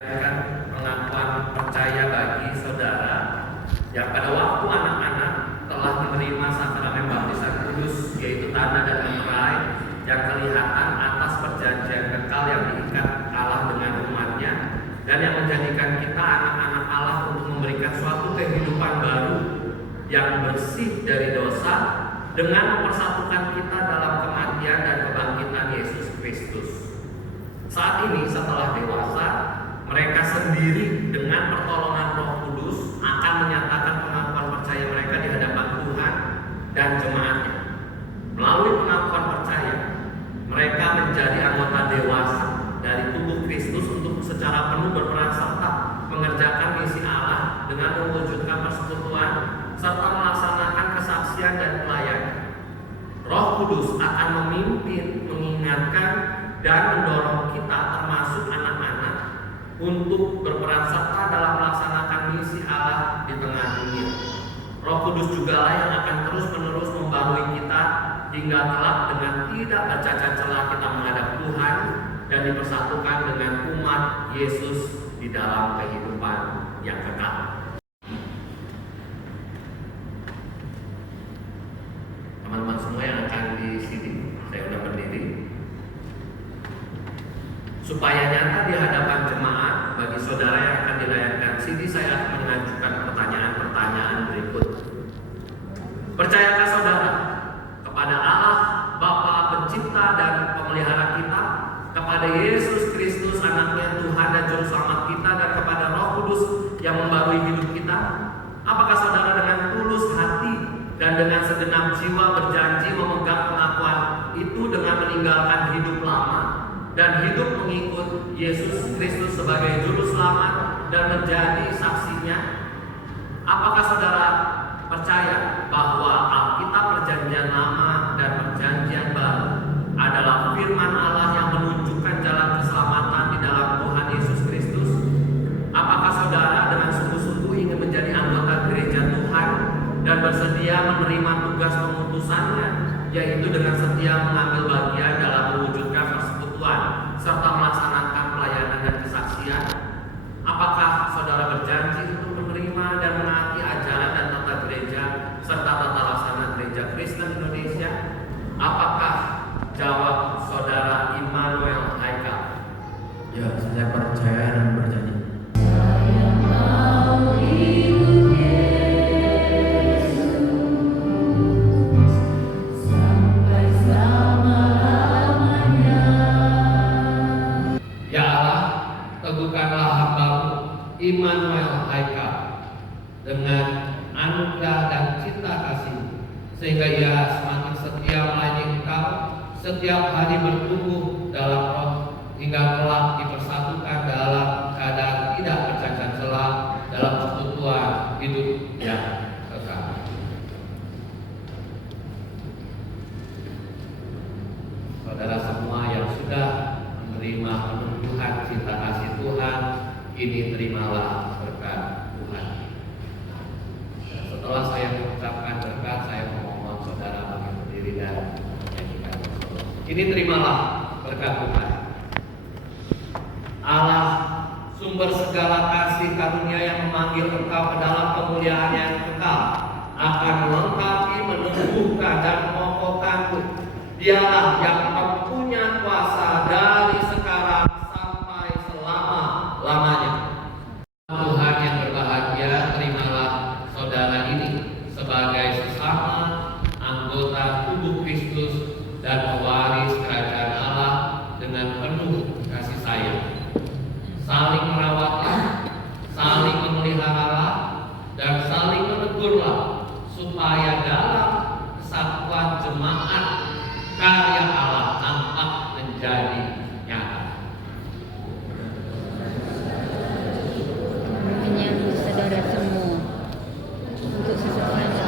Pengakuan percaya bagi saudara yang pada waktu anak-anak telah menerima sakramen baptisan kudus, yaitu tanda dan meterai yang kelihatan atas perjanjian kekal yang diikat Allah dengan umatnya, dan yang menjadikan kita anak-anak Allah untuk memberikan suatu kehidupan baru yang bersih dari dosa dengan mempersatukan kita dalam kematian dan kebangkitan Yesus Kristus. Saat ini setelah dewasa, mereka sendiri dengan pertolongan Roh Kudus akan menyatakan pengakuan percaya mereka di hadapan Tuhan dan jemaatnya. Melalui pengakuan percaya, mereka menjadi anggota dewasa dari tubuh Kristus untuk secara penuh berperan serta mengerjakan misi Allah dengan mewujudkan persekutuan serta melaksanakan kesaksian dan pelayanan. Roh Kudus akan memimpin, mengingatkan, dan mendorong kita termasuk anak-anak untuk berperan serta dalam melaksanakan misi Allah di tengah dunia. Roh Kudus jugalah yang akan terus-menerus membaharui kita hingga kelak dengan tidak bercacat celah kita menghadap Tuhan dan dipersatukan dengan umat Yesus di dalam kehidupan yang kekal. Teman-teman semua yang akan di sini, saya udah berdiri. Supaya nyata di hadapan jemaat, bagi saudara yang akan dilayangkan CD, saya akan mengajukan pertanyaan-pertanyaan berikut. Percayakah saudara kepada Allah, Bapa Pencipta dan Pemelihara kita, kepada Yesus Kristus, Anaknya Tuhan dan Juru Selamat kita, dan kepada Roh Kudus yang membaharui hidup kita? Apakah saudara dengan tulus hati dan dengan segenap jiwa berjanji memegang pengakuan itu dengan meninggalkan hidup lama dan hidup mengikut Yesus Kristus sebagai Juru Selamat dan menjadi saksinya? Apakah saudara percaya bahwa Alkitab Perjanjian Lama dan Perjanjian Baru adalah firman Allah yang menunjukkan jalan keselamatan di dalam Tuhan Yesus Kristus? Apakah saudara dengan sungguh-sungguh ingin menjadi anggota gereja Tuhan dan bersedia menerima tugas pengutusannya, yaitu dengan setia mengambil bagian dalam mewujudkan persekutuan serta melaksanakan pelayanan dan kesaksian? Apakah saudara berjanji untuk menerima dan menaati ajaran dan tata gereja serta tata laksana gereja Kristen Indonesia? Apakah jawab saudara Immanuel Haikal? Ya, saya percaya dan berjanji. Teguhkanlah hamba-Mu Immanuel Haikal dengan anugerah dan cinta kasih, sehingga ia semakin setia melayani Engkau, setiap hari bertumbuh dalam roh, hingga kelak dipersatukan dalam keadaan tidak bercacat celah dalam persekutuan hidup yang kekal. Saudara semua yang sudah menerima peneguhan cinta kasih Tuhan, kini terimalah berkat Tuhan. Dan setelah saya mengucapkan berkat, saya memohon saudara bangkit berdiri dan menyanyikan doa. Kini terimalah berkat Tuhan. Allah, sumber segala kasih karunia yang memanggil engkau ke dalam kemuliaan yang kekal, akan melengkapi, menumbuhkan dan mengokohkanmu. Dialah yang mempunyai kuasa dari sekarang sampai selama-lamanya. Tuhan yang berbahagia, terimalah saudara ini sebagai sesama anggota tubuh Kristus dan pewaris kerajaan Allah dengan penuh kasih sayang. Saling merawatlah, saling memeliharalah, dan saling menegurlah, supaya dalam kesatuan jemaat karya Allah tampak menjadi nyata. Menyambut saudara semua untuk sesuatu